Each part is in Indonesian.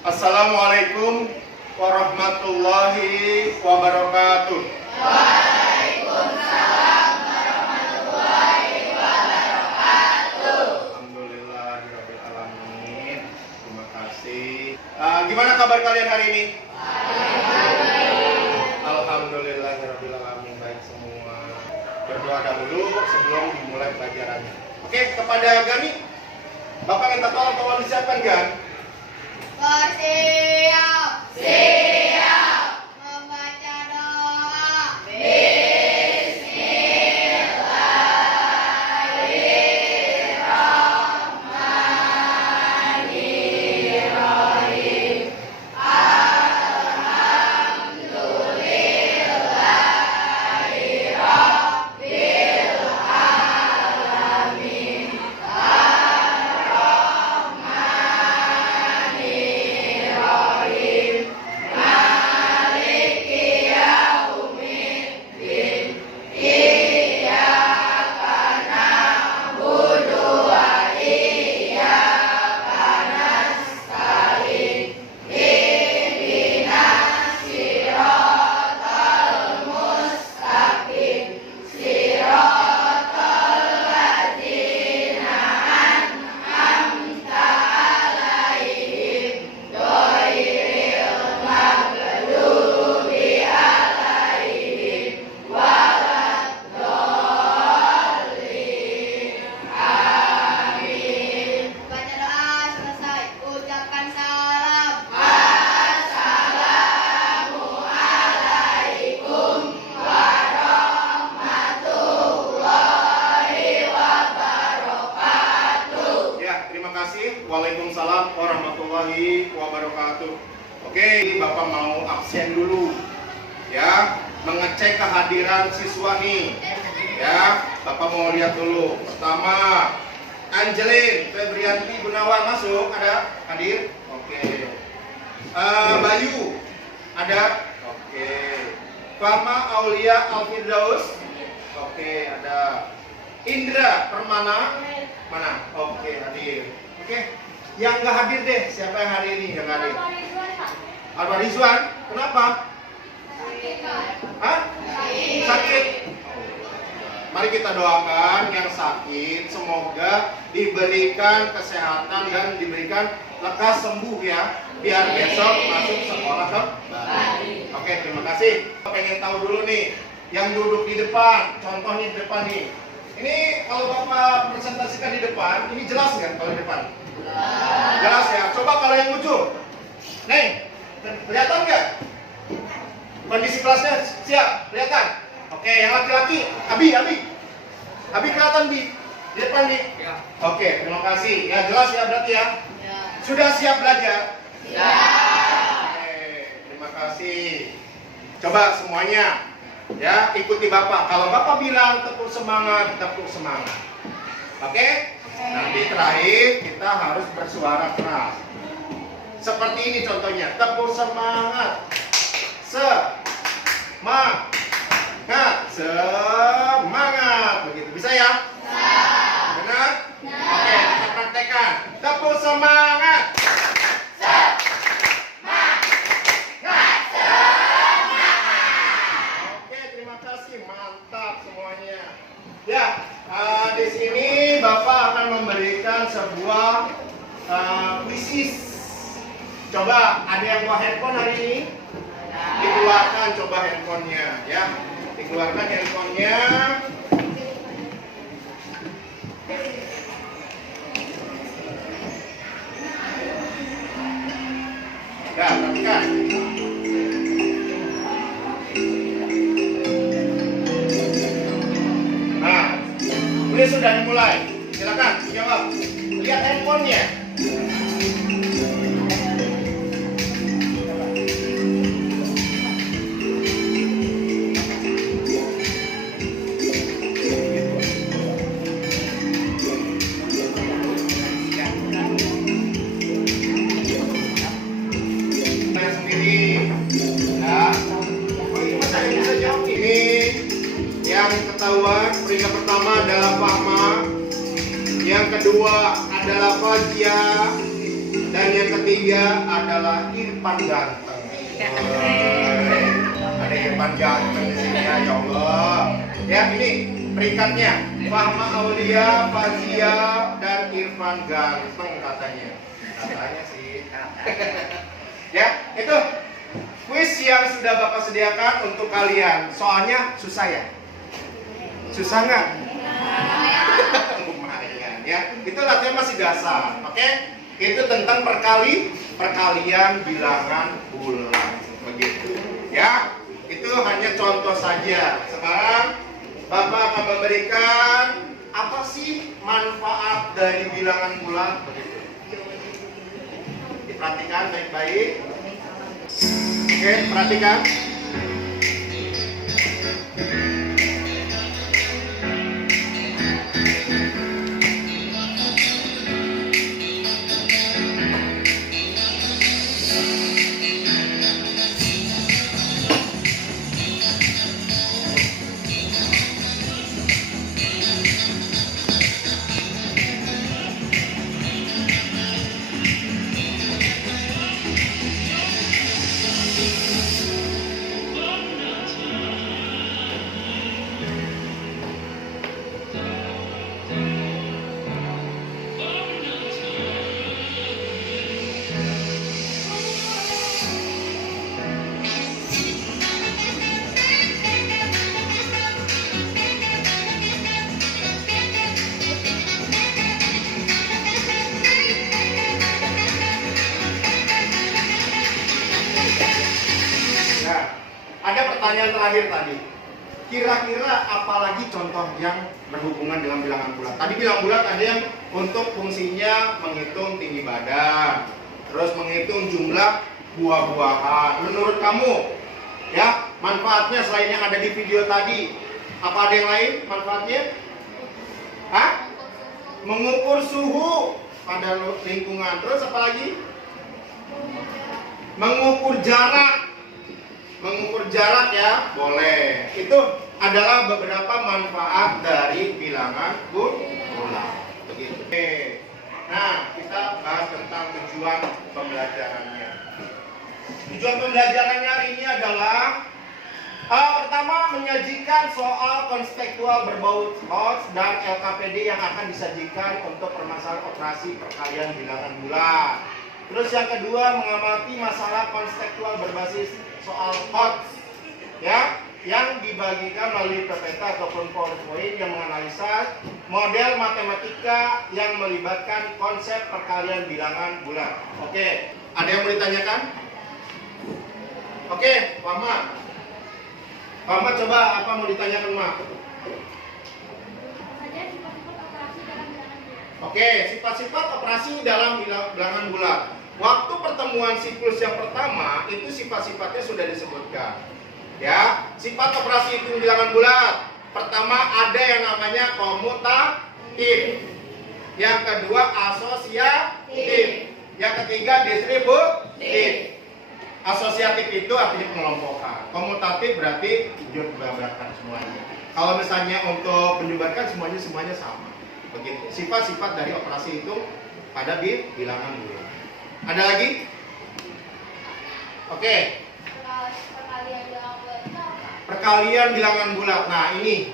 Assalamualaikum warahmatullahi wabarakatuh. Waalaikumsalam warahmatullahi wabarakatuh. Alhamdulillahirabbil alamin. Terima kasih. Gimana kabar kalian hari ini? Alhamdulillahirabbil alamin, baik semua. Berdoa dahulu sebelum dimulai pelajarannya. Oke, kepada Gani, Bapak minta tolong disiapkan Gan. Bersiap. Siap. Membaca doa. Bismillahirrahmanirrahim. Alhamdulillahirabbil alamin. Ar-Rahmanirrahim. Maliki yaumiddin. Iyyaka na'budu wa iyyaka nasta'in. Ihdinas siratal mustaqim. Siratal ladzina an'amta 'alaihim ghairil maghdubi 'alaihim waladdallin. Amin. Baca doa selesai, ucapkan salam. Assalamualaikum warahmatullahi wabarakatuh. Ya, terima kasih. Waalaikumsalam warahmatullahi wabarakatuh. Oke, ini Bapak mau absen dulu. Ya, mengecek kehadiran siswa nih. Ya, Bapak mau lihat dulu. Pertama, Angelin Febrianti Gunawan masuk, ada? Hadir? Oke. Bayu, ada? Oke. Fahma Aulia Alfirdaus? Oke, ada. Indra Permana? Mana? Oke, hadir. Oke. Yang nggak hadir deh, siapa yang hari ini yang nggak hadir? Alfa Rizwan. Kenapa? Hah? Sakit. Mari kita doakan yang sakit semoga diberikan kesehatan dan diberikan lekas sembuh ya, biar besok masuk sekolah kembali. Oke, terima kasih. Pengen tahu dulu nih, yang duduk di depan, contohnya di depan nih. Ini kalau Bapak presentasikan di depan, ini jelas nggak kalau di depan? Jelas ya. Coba kalau yang ujung, Neng, kelihatan nggak? Kondisi kelasnya siap, kelihatan? Oke, yang laki-laki, Abi kelihatan Bi, di depan Bi. Ya. Oke, terima kasih. Ya jelas ya berarti ya. Sudah siap belajar? Ya. Oke, terima kasih. Coba semuanya, ya ikuti Bapak. Kalau Bapak bilang tepuk semangat, tepuk semangat. Oke? Nanti terakhir kita harus bersuara keras. Seperti ini contohnya, tepuk semangat. Semangat, begitu bisa ya? Benar? Oke, kita praktekkan. Tepuk semangat. Oke, terima kasih, mantap semuanya. Ya, di sini Bapak akan memberikan sebuah kuisis. Coba, ada yang bawa handphone hari ini? Dikeluarkan coba handphonenya ya, dikeluarkan handphonenya. Ya, perhatikan. Nah, ini sudah dimulai. Silakan jawab. Lihat handphonenya. Ketahuan peringkat pertama adalah Fahma, yang kedua adalah Fazia, dan yang ketiga ketiga adalah Irfan ganteng. Ada Irfan ganteng di sini ya, ya Allah. Ya ini peringkatnya Fahma Aulia, Fazia, dan Irfan ganteng katanya. Katanya sih. Ya itu kuis yang sudah Bapak sediakan untuk kalian. Soalnya susah ya? Susah nggak? Lumayan ya. Itu latihan masih dasar. Oke? Itu tentang perkalian bilangan bulan. Begitu. Ya. Itu hanya contoh saja. Sekarang Bapak akan memberikan apa sih manfaat dari bilangan bulan? Begitu. Diperhatikan baik-baik. Oke, perhatikan. Ada pertanyaan terakhir tadi. Kira-kira apalagi contoh yang berhubungan dengan bilangan bulat? Tadi bilangan bulat ada yang untuk fungsinya menghitung tinggi badan, terus menghitung jumlah buah-buahan. Menurut kamu, ya manfaatnya selain yang ada di video tadi, apa ada yang lain manfaatnya? Hah? Mengukur suhu pada lingkungan. Terus apa lagi? Mengukur jarak. Mengukur jarak ya, boleh. Itu adalah beberapa manfaat dari bilangan bulat. Begitu. Oke. Nah, kita bahas tentang tujuan pembelajarannya. Tujuan pembelajarannya hari ini adalah pertama menyajikan soal konstekstual berbau HOTS dan LKPD yang akan disajikan untuk permasalahan operasi perkalian bilangan bulat. Terus yang kedua mengamati masalah konstekstual berbasis soal HOTS ya, yang dibagikan melalui PPT ataupun PowerPoint yang menganalisa model matematika yang melibatkan konsep perkalian bilangan bulat. Oke, ada yang mau ditanyakan? Oke, Mama coba apa mau ditanyakan, Ma? Oke, sifat-sifat operasi dalam bilangan bulat. Waktu pertemuan siklus yang pertama itu sifat-sifatnya sudah disebutkan. Ya, sifat operasi hitung bilangan bulat. Pertama ada yang namanya komutatif. Yang kedua asosiatif. Yang ketiga distributif. Asosiatif itu artinya pengelompokan. Komutatif berarti menjumlahkan semuanya. Kalau misalnya untuk menjumlahkan semuanya sama. Begitu. Sifat-sifat dari operasi itu pada di bilangan bulat. Ada lagi? Oke. Perkalian bilangan bulat. Nah, ini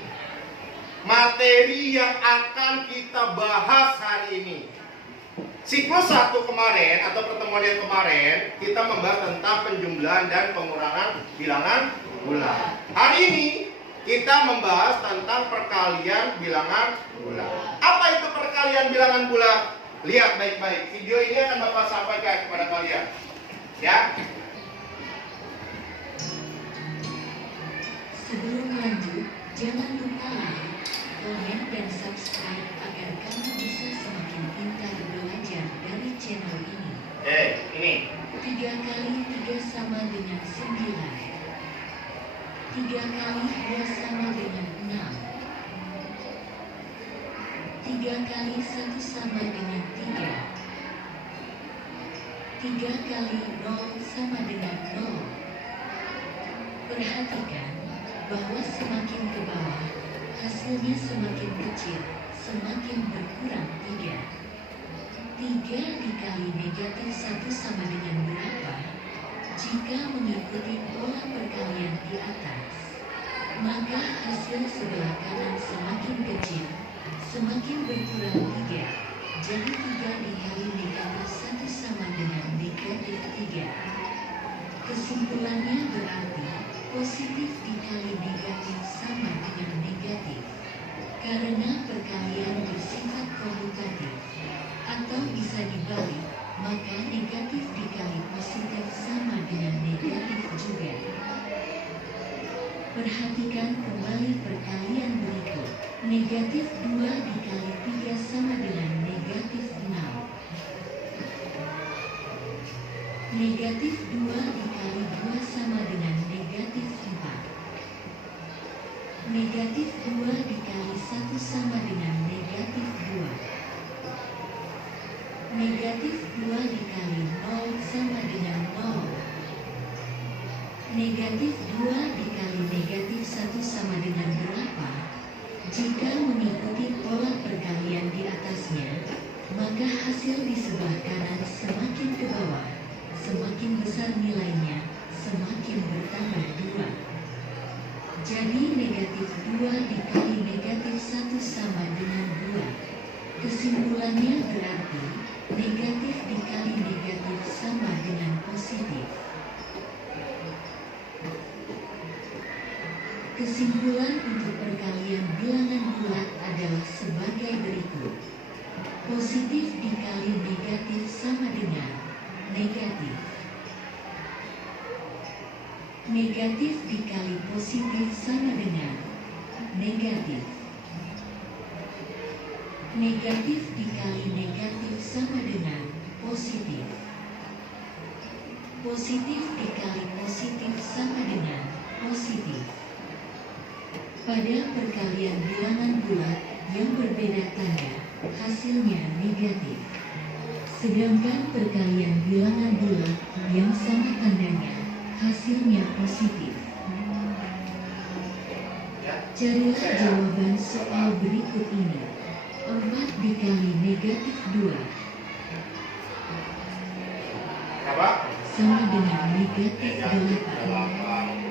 materi yang akan kita bahas hari ini. Siklus 1 kemarin atau pertemuan yang kemarin kita membahas tentang penjumlahan dan pengurangan bilangan bulat. Hari ini kita membahas tentang perkalian bilangan bulat. Apa itu perkalian bilangan bulat? Lihat baik-baik. Video ini akan Bapak sampaikan kepada kalian. Ya. Sebelum lanjut, jangan lupa like, komen, dan subscribe agar kamu bisa semakin pintar belajar dari channel ini. Ini. 3 kali 3 sama dengan 9. 3 kali 2 sama dengan 6. 3 kali 1 sama dengan 3. 3 kali 0 sama dengan 0. Perhatikan bahwa semakin ke bawah, hasilnya semakin kecil, semakin berkurang 3. 3 dikali negatif 1 sama dengan berapa? Jika mengikuti pola perkalian di atas, maka hasil sebelah kanan semakin kecil, semakin berkurang 3. Jadi 3 dikali negatif 1 sama dengan negatif 3. Kesimpulannya berarti, positif dikali negatif sama dengan negatif. Karena perkalian bersifat komutatif, atau bisa dibalik, maka negatif dikali positif sama dengan negatif juga. Perhatikan kembali perkalian berikut. Negatif 2 dikali 3 sama dengan negatif 6. Negatif 2 dikali 2 sama dengan negatif 4. Negatif 2 dikali 1 sama dengan negatif 2. Negatif 2 dikali 0 sama dengan 0. Negatif 2 dikali negatif 1 sama dengan berapa? Jika mengikuti pola perkalian di atasnya, maka hasil di sebelah kanan semakin ke bawah, semakin besar nilainya, semakin bertambah 2. Jadi negatif 2 dikali negatif 1 sama dengan 2. Kesimpulannya berarti, negatif dikali negatif sama dengan positif. Kesimpulan untuk perkalian bilangan bulat adalah sebagai berikut. Positif dikali negatif sama dengan negatif. Negatif dikali positif sama dengan negatif. Negatif dikali negatif sama dengan positif. Positif dikali positif sama dengan positif. Pada perkalian bilangan bulat yang berbeda tanda, hasilnya negatif. Sedangkan perkalian bilangan bulat yang sama tandanya, hasilnya positif. Carilah jawaban soal berikut ini. 4 dikali negatif 2 Apa? sama dengan negatif 8. 8.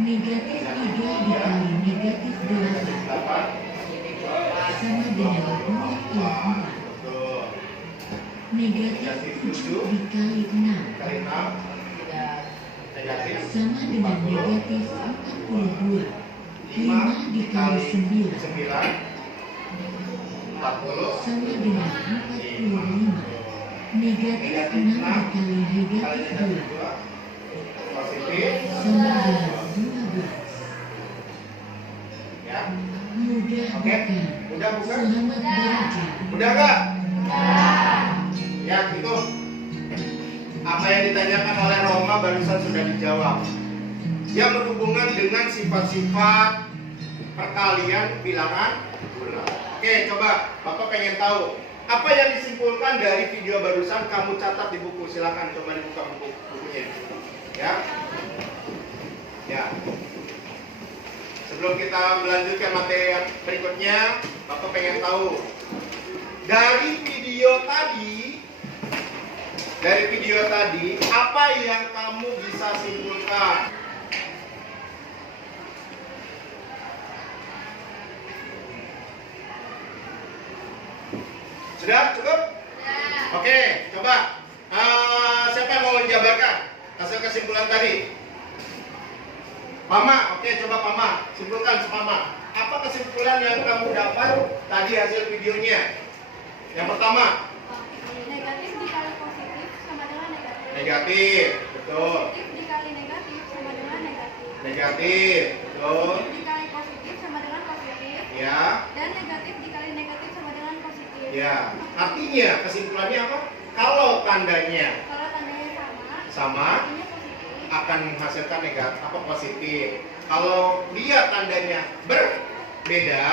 Negatif 3 dikali negatif 8 sama dengan 44. Betul. Negatif 7 dikali 6 Kali 6 negatif sama dengan negatif 42. 5 dikali 9 40 sama dengan 45. Negatif 6 dikali negatif 2 positif sama dengan 12. ya. Mudah Oke, bukan? udah bukan? Selamat belajar. Udah enggak? Ya, itu apa yang ditanyakan oleh Roma barusan sudah dijawab. Yang berhubungan dengan sifat-sifat perkalian bilangan bulat. Oke, coba Bapak pengen tahu apa yang disimpulkan dari video barusan. Kamu catat di buku, silakan coba dibuka bukunya. Ya. Ya. Sebelum kita melanjutkan materi berikutnya, Bapak pengen tahu dari video tadi apa yang kamu bisa simpulkan? Sudah cukup? Oke, coba siapa yang mau menjabarkan hasil kesimpulan tadi? Mama, oke, coba Mama simpulkan Mama. Apa kesimpulan yang kamu dapat tadi hasil videonya? Yang pertama, Negatif dikali positif sama dengan negatif. negatif, betul. Positif dikali negatif sama dengan negatif. Negatif, betul. Positif dikali positif sama dengan positif. Ya, Dan negatif dikali negatif sama dengan positif. ya. Artinya kesimpulannya apa? Kalau tandanya Kalau tandanya sama, sama, artinya positif. akan menghasilkan negatif apa positif. Kalau dia tandanya berbeda,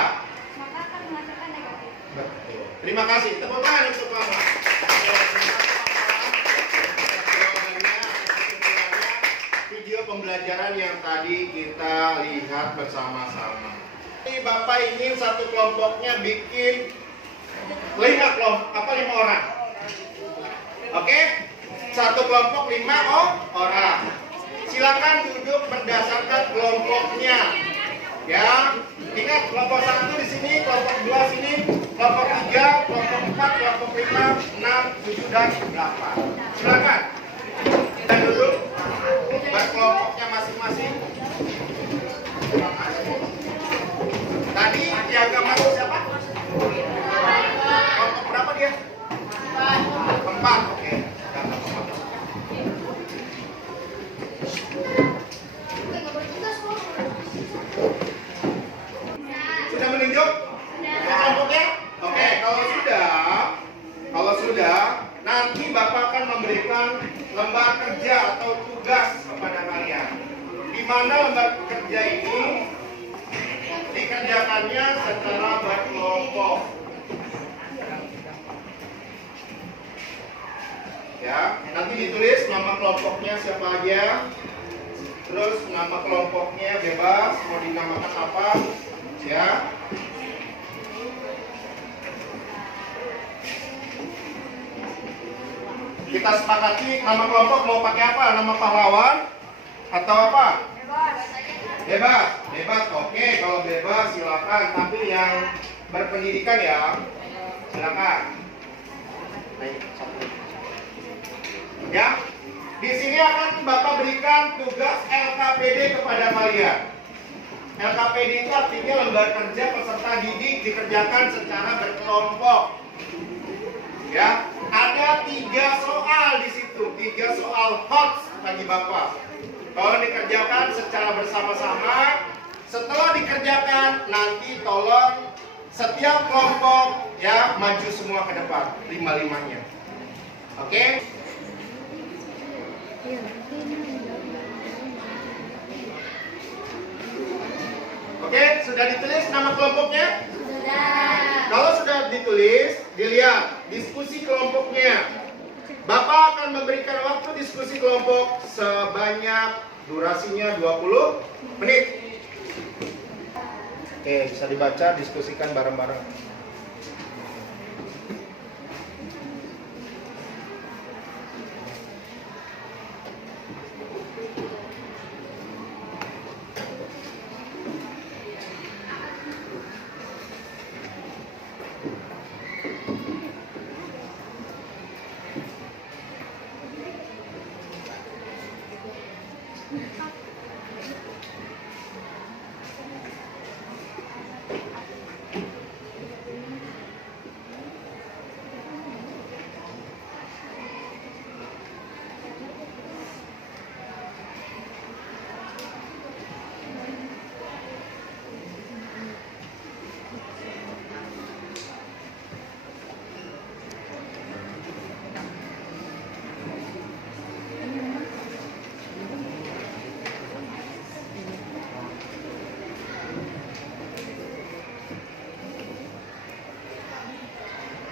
Maka akan menghasilkan negatif. betul. Terima kasih. Tepuk tangan untuk Mama. Kesimpulannya, video pembelajaran yang tadi kita lihat bersama-sama. Ini Bapak ingin satu kelompoknya bikin 5 orang. Oke? Satu kelompok 5 orang. Silakan duduk berdasarkan kelompoknya. Ya, ingat kelompok 1 di sini, kelompok 2 sini, kelompok 3, kelompok 4, kelompok 5, 6, 7 dan 8. Silakan. Kita duduk berkelompoknya masing-masing. Tadi yang gak masuk siapa? Kelompok berapa dia? 4. Oke. Sudah menunjuk kelompoknya? Oke, kalau sudah, nanti Bapak akan memberikan lembar kerja atau tugas kepada kalian. Di mana lembar kerja ini dikerjakannya secara berkelompok. Ya, nanti ditulis nama kelompoknya siapa aja. Terus nama kelompoknya bebas, mau dinamakan apa, ya. Kita sepakati nama kelompok mau pakai apa? Nama pahlawan atau apa? Bebas. Oke, kalau bebas silakan. Tapi yang berpendidikan ya, silakan. Ya, di sini akan Bapak berikan tugas LKPD kepada kalian. LKPD itu artinya lembar kerja peserta didik dikerjakan secara berkelompok. Ya, ada 3 soal di situ, 3 soal hot bagi Bapak. Kalau dikerjakan secara bersama-sama, setelah dikerjakan nanti tolong setiap kelompok ya maju semua ke depan, 5-5-nya. Oke? Oke, sudah ditulis nama kelompoknya? Sudah. Kalau sudah ditulis, dilihat diskusi kelompoknya. Bapak akan memberikan waktu diskusi kelompok sebanyak durasinya 20 menit. Oke, bisa dibaca, diskusikan bareng-bareng.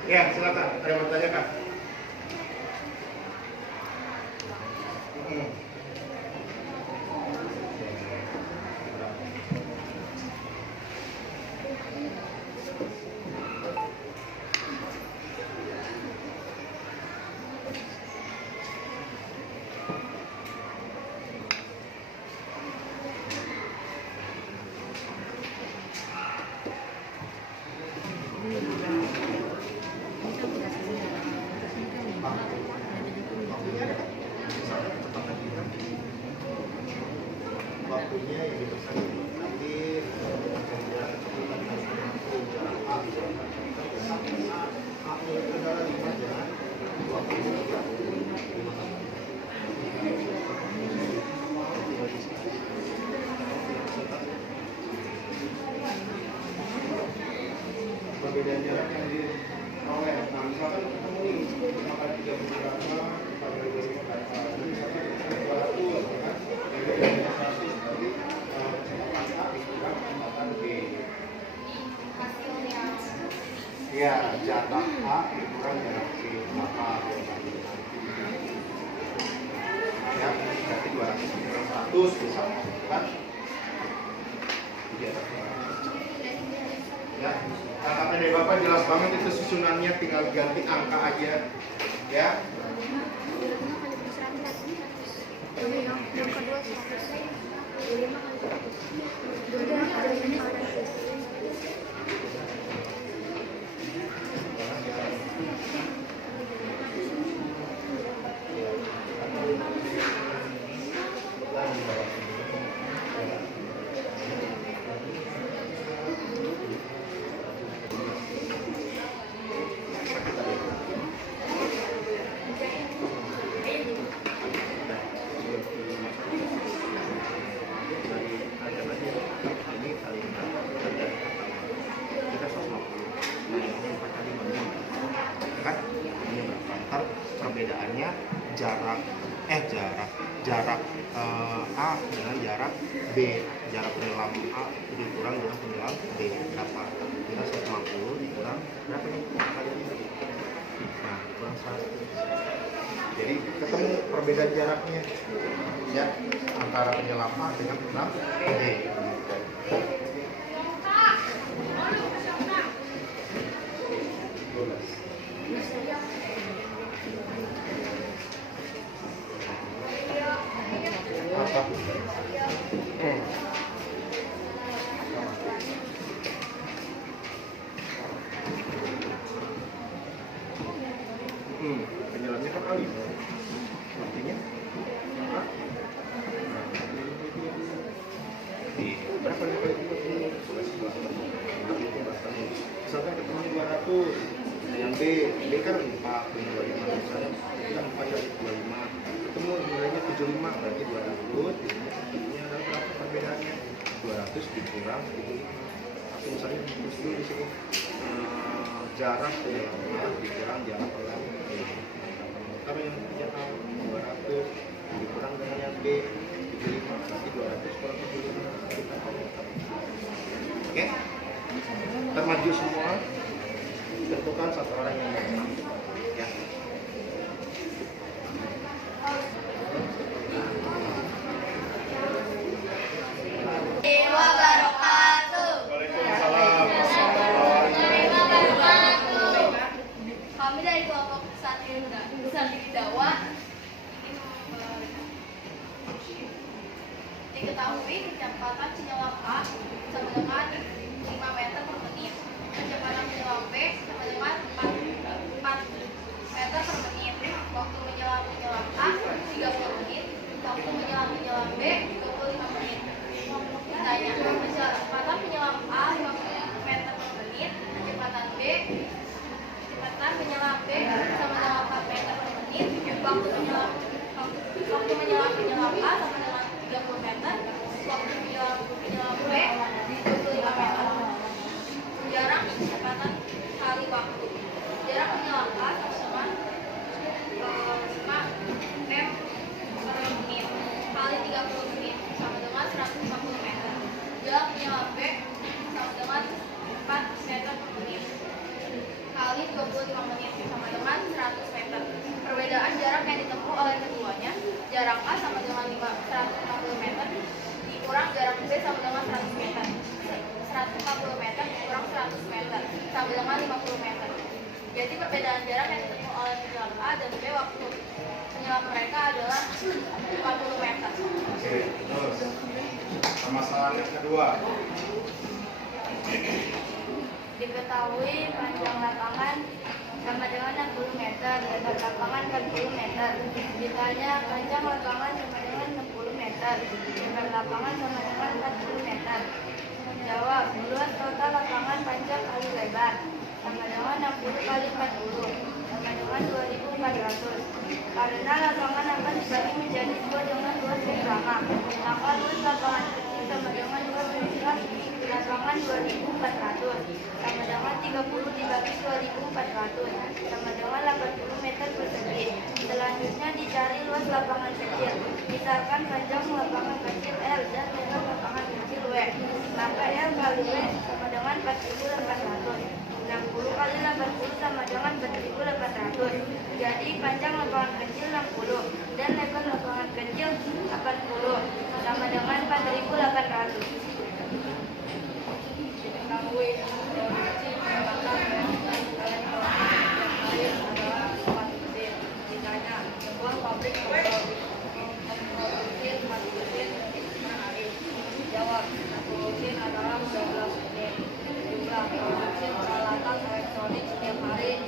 Ya, silakan. Ada yang mau tanyakan? Waktunya yang dipesan nanti perbedaan jarak yang diperoleh. Nah, misalkan ketemu nih, maka 3 berapa, pada 200 kan? Ya, jatah A dikurangi jatah B, maka ya, berarti 200 misalnya, kan? Ya, kata pendek Bapak jelas banget itu susunannya, tinggal ganti angka aja. Ya. Yang kedua 100. Kan ini berapa? Ntar perbedaannya jarak A dengan jarak B, jarak penyelam A dikurang jarak penyelam B berapa? Kita 150 dikurang berapa nih kaliannya? Nah, kurang 100. Jadi ketemu perbedaan jaraknya ya antara penyelam A dengan penyelam B. Apa? Penyelamnya kan kali. Artinya apa? Di berapa nih kali 30? Misalkan ketemu 200, yang B kan 4, 25 misalnya kita 4 dari 25 ketemu nilainya 75 berarti 200. Ini adalah berapa perbedaannya? 200 dikurang 75. Atau misalnya terus dulu di sini jarak penyelam dikurang jarak penyelam B. Kalau yang tidak tahu 200 dikurang dengan yang B 75 berarti 200 kurang 75. Oke? Termaju semua, tentukan satu orang yang menang. Ya. Waalaikumsalam. Kami dari kelompok Santri Dawa diketahui kecepatan penyelam A sama dengan 5 meter per menit, kecepatan penyelam B sama dengan 4 meter per menit, waktu menyelam A 30 menit, waktu menyelam B 25 menit. Ditanya, kecepatan penyelam A 50 meter per menit, kecepatan penyelam B sama dengan 4 meter per menit, waktu menyelam A sama dengan 30 meter, waktu menyelam B 25 meter. Jarak kecepatan kali waktu. Jarak penyelam A sama 5 m per menit kali 30 menit sama dengan 150 meter. Jarak penyelam B sama dengan 4 meter per menit kali 25 menit sama dengan 100 meter. Perbedaan jarak yang ditempuh oleh keduanya, jarak A sama dengan 150 meter dikurang jarak B sama dengan 100 meter. 150 meter dikurang 100 meter sama dengan 50 meter. Jadi perbedaan jarak yang ditempuh oleh penyelam A dan B waktu penyelam mereka adalah 50 meter. Oke, terus permasalahan yang kedua. Diketahui panjang lapangan sama dengan 60 meter, lebar lapangan 40 meter. Ditanya panjang lapangan sama dengan 60 meter, lebar lapangan sama dengan 40 meter. Jawab, luas total lapangan panjang kali lebar sama dengan 60 kali 40 sama dengan 2400. Karena lapangan akan dibagi menjadi 2 dengan luas yang sama, maka luas lapangan kecil sama dengan luas lapangan 2400 sama dengan 30 dibagi 2400 sama dengan 80 meter persegi. Selanjutnya dicari luas lapangan kecil. Misalkan panjang lapangan kecil L dan lebar lapangan kecil W. Maka L kali W sama dengan 4800. 60 kali 80 sama dengan 4800. Jadi panjang lapangan kecil 60 dan lebar lapangan kecil 80 sama dengan 4800. Memproduksi 4 lusin per hari. Jawab, 1 lusin adalah 12 unit. Jumlah produksi peralatan elektronik setiap hari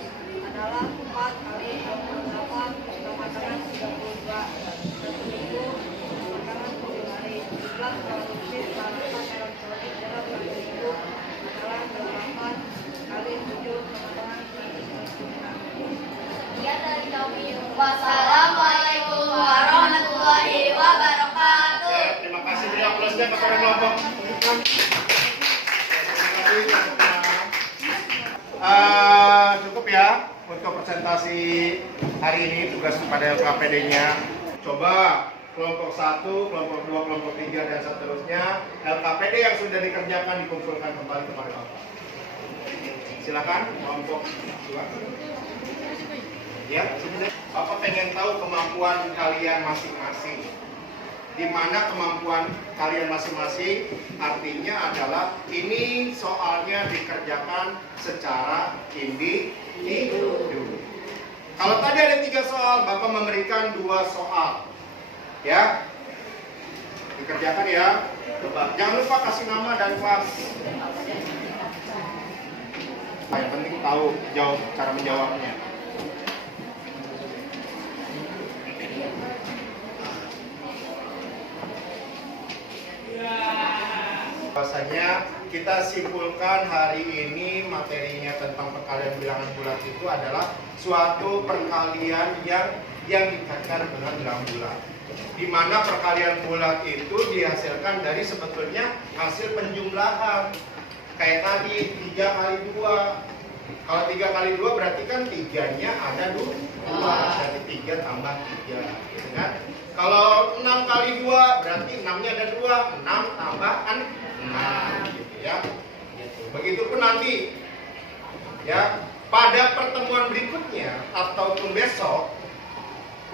adalah 4 kali 28 sama dengan 32. Satu minggu sama dengan 7 hari. Jumlah produksi peralatan elektronik dalam 1 minggu adalah 8 kali 7 sama dengan 126. Ya dari kami. Wassalamualaikum warahmatullahi wabarakatuh. Ya, terima kasih beri aplausnya kepada kelompok. Cukup ya untuk presentasi hari ini, tugas kepada LKPD-nya. Coba kelompok 1, kelompok 2, kelompok 3 dan seterusnya LKPD yang sudah dikerjakan dikumpulkan kembali kepada Bapak. Silakan kelompok 2. Ya, sebenarnya Bapak pengen tahu kemampuan kalian masing-masing. Di mana kemampuan kalian masing-masing artinya adalah ini soalnya dikerjakan secara individu. Kalau tadi ada 3 soal, Bapak memberikan 2 soal. Ya. Dikerjakan ya. Coba. Jangan lupa kasih nama dan kelas. Yang penting tahu jawab cara menjawabnya. Bahwasanya kita simpulkan hari ini materinya tentang perkalian bilangan bulat itu adalah suatu perkalian yang dikaitkan dengan bilangan bulat. Di mana perkalian bulat itu dihasilkan dari sebetulnya hasil penjumlahan. Kayak tadi 3 kali 2. Kalau 3 kali 2 berarti kan 3-nya ada 2. Berarti 3 tambah 3, gitu kan? Kalau 6 kali 2 berarti 6-nya ada 2. 6 tambah 6, gitu ya. Begitupun nanti ya, pada pertemuan berikutnya ataupun besok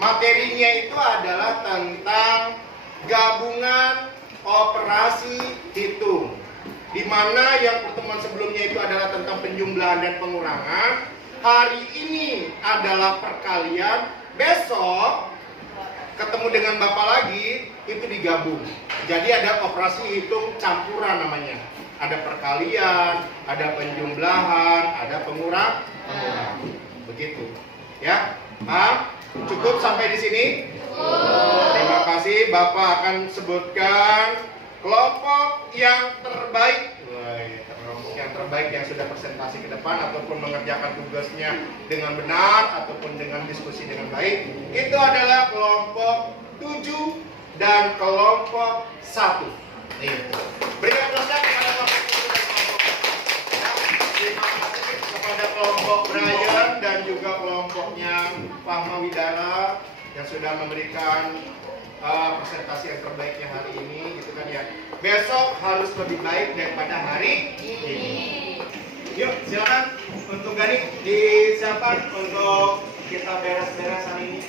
materinya itu adalah tentang gabungan operasi hitung. Di mana yang pertemuan sebelumnya itu adalah tentang penjumlahan dan pengurangan. Hari ini adalah perkalian, besok ketemu dengan Bapak lagi itu digabung. Jadi ada operasi hitung campuran namanya. Ada perkalian, ada penjumlahan, ada pengurangan. Begitu. Ya. Paham? Cukup sampai di sini? Terima kasih. Bapak akan sebutkan kelompok yang terbaik. Kelompok yang terbaik yang sudah presentasi ke depan ataupun mengerjakan tugasnya dengan benar ataupun dengan diskusi dengan baik, itu adalah kelompok 7 dan kelompok 1. Beri aplausnya kepada kelompok 7 dan kelompok 1. Terima kasih kepada kelompok Brian dan juga kelompoknya Fahma Widara yang sudah memberikan presentasi yang terbaiknya hari ini, gitu kan ya. Besok harus lebih baik daripada hari ini. Yuk, silakan untuk Gani disiapkan untuk kita beres-beres hari ini.